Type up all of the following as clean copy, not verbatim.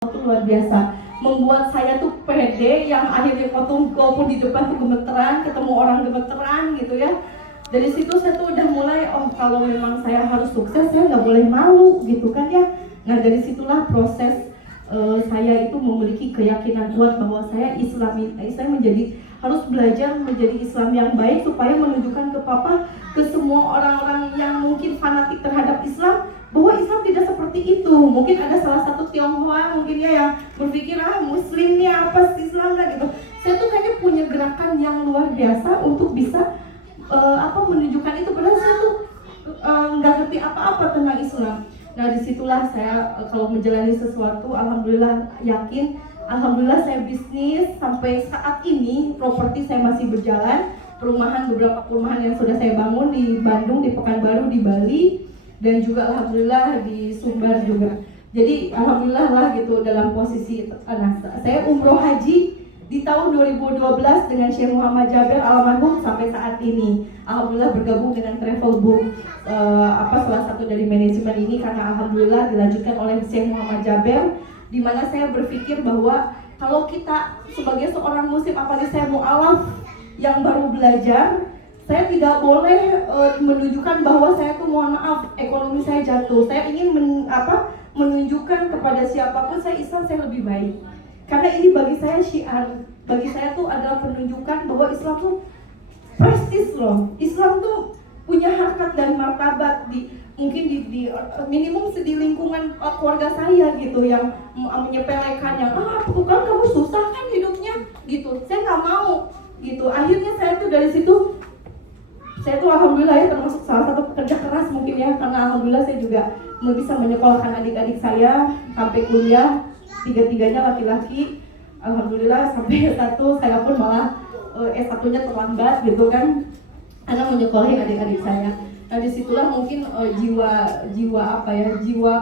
itu luar biasa, membuat saya tuh pede, yang akhirnya walaupun di depan tuh gemeteran, ketemu orang gemeteran gitu ya. Dari situ saya tuh udah mulai, kalau memang saya harus sukses, saya nggak boleh malu gitu kan ya. Nah dari situlah proses saya itu memiliki keyakinan kuat bahwa saya saya harus belajar menjadi Islam yang baik, supaya menunjukkan ke papa, ke semua orang-orang yang mungkin fanatik terhadap Islam, bahwa Islam tidak seperti itu. Mungkin ada salah satu Tionghoa mungkin ya yang berpikir Muslim nih apa sih Islam lah gitu. Saya tuh kayaknya punya gerakan yang luar biasa untuk bisa menunjukkan itu, padahal saya tuh nggak ngerti apa-apa tentang Islam. Nah disitulah saya kalau menjalani sesuatu, alhamdulillah yakin, alhamdulillah saya bisnis sampai saat ini, properti saya masih berjalan, beberapa perumahan yang sudah saya bangun di Bandung, di Pekanbaru, di Bali, dan juga alhamdulillah di Sumbar juga. Jadi alhamdulillah lah gitu dalam posisi saya umroh haji di tahun 2012 dengan Syekh Muhammad Jabir almarhum sampai saat ini. Alhamdulillah bergabung dengan Travelbook, salah satu dari manajemen ini, karena alhamdulillah dilanjutkan oleh Syekh Muhammad Jabir, di mana saya berpikir bahwa kalau kita sebagai seorang muslim, apalagi saya mu'alaf yang baru belajar, saya tidak boleh menunjukkan bahwa saya tuh mohon maaf ekonomi saya jatuh. Saya ingin menunjukkan kepada siapapun saya Islam, saya lebih baik. Karena ini bagi saya syiar, bagi saya tuh adalah penunjukan bahwa Islam tuh prestis loh. Islam tuh punya harkat dan martabat mungkin di minimum di lingkungan keluarga saya gitu, yang menyepelekan yang bukan kamu susah kan hidupnya gitu. Saya nggak mau gitu. Akhirnya saya tuh dari situ, saya tuh alhamdulillah ya termasuk salah satu pekerja keras mungkin ya, karena alhamdulillah saya juga bisa menyekolahkan adik-adik saya sampai kuliah, tiga-tiganya laki-laki. Alhamdulillah sampai S1, saya pun malah S1-nya terlambat gitu kan, karena menyekolahi adik-adik saya. Nah disitulah mungkin jiwa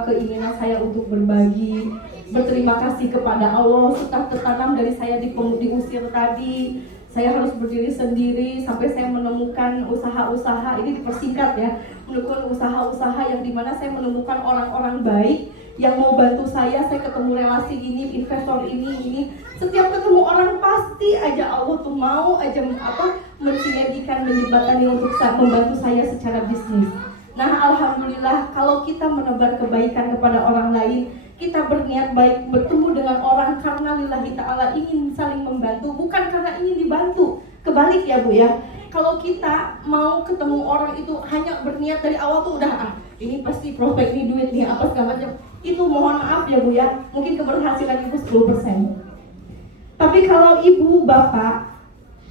keinginan saya untuk berbagi, berterima kasih kepada Allah sudah tertanam dari saya diusir tadi. Saya harus berdiri sendiri sampai saya menemukan usaha-usaha, ini dipersingkat ya, menemukan usaha-usaha yang dimana saya menemukan orang-orang baik yang mau bantu saya ketemu relasi ini, investor ini. Setiap ketemu orang pasti aja Allah tuh mau aja mensinergikan, menjembatani untuk membantu saya secara bisnis. Nah alhamdulillah kalau kita menebar kebaikan kepada orang lain, kita berniat baik bertemu dengan orang karena lillahi ta'ala ingin saling membantu, bukan karena ingin dibantu. Kebalik ya Bu ya, kalau kita mau ketemu orang itu hanya berniat dari awal tuh udah ini pasti prospek nih, duit nih, apa segala macam, itu mohon maaf ya Bu ya, mungkin keberhasilan ibu 10%. Tapi kalau ibu bapak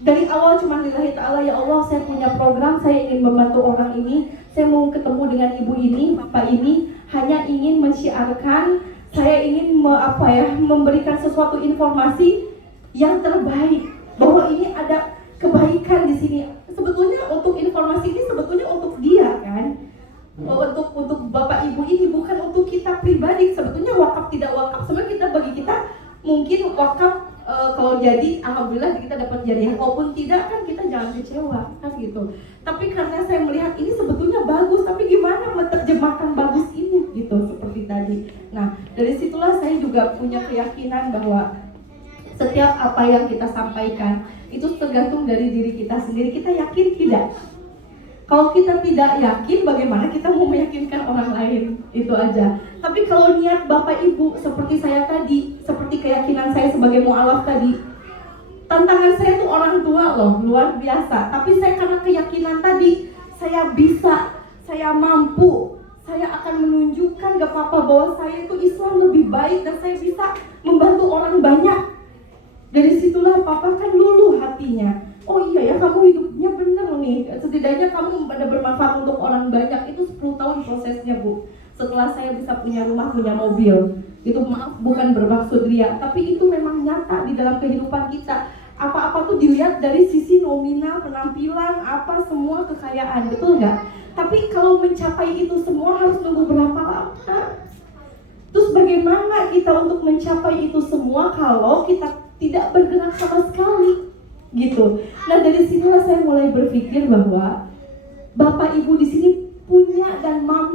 dari awal cuma lillahi ta'ala, ya Allah saya punya program, saya ingin membantu orang ini, saya mau ketemu dengan ibu ini, bapak ini, hanya ingin mensyiarkan, saya ingin memberikan sesuatu informasi yang terbaik, bahwa ini ada kebaikan di sini. Sebetulnya untuk informasi ini sebetulnya untuk dia kan, untuk bapak ibu ini, bukan untuk kita pribadi. Sebetulnya wakaf tidak wakaf, sebenarnya bagi kita mungkin wakaf kalau jadi alhamdulillah kita dapat jariah, kalaupun tidak kan kita jangan kecewa kan gitu. Tapi karena saya melihat ini sebetulnya bagus, tapi gimana menerjemahkan bagus ini gitu, seperti tadi. Nah dari situlah saya juga punya keyakinan bahwa setiap apa yang kita sampaikan itu tergantung dari diri kita sendiri. Kita yakin tidak? Kalau kita tidak yakin, bagaimana kita mau meyakinkan orang lain? Itu aja. Tapi kalau niat Bapak Ibu seperti saya tadi, seperti keyakinan saya sebagai mu'alaf tadi, tantangan saya tuh orang tua loh, luar biasa. Tapi saya karena keyakinan tadi, saya bisa, saya mampu, saya akan menunjukkan ke Papa bahwa saya itu Islam lebih baik dan saya bisa membantu orang banyak. Dari situlah Papa kan luluh hatinya. Oh iya ya, kamu hidupnya bener nih, setidaknya kamu ada bermanfaat untuk orang banyak. Itu 10 tahun prosesnya Bu. Setelah saya bisa punya rumah, punya mobil, itu maaf bukan bermaksud ria, tapi itu memang nyata di dalam kehidupan kita. Apa-apa tuh dilihat dari sisi nominal, penampilan, semua kekayaan, betul nggak? Tapi kalau mencapai itu semua harus nunggu berapa lama? Terus bagaimana kita untuk mencapai itu semua kalau kita tidak bergerak sama sekali? Gitu. Nah dari sinilah saya mulai berpikir bahwa Bapak Ibu di sini punya dan mampu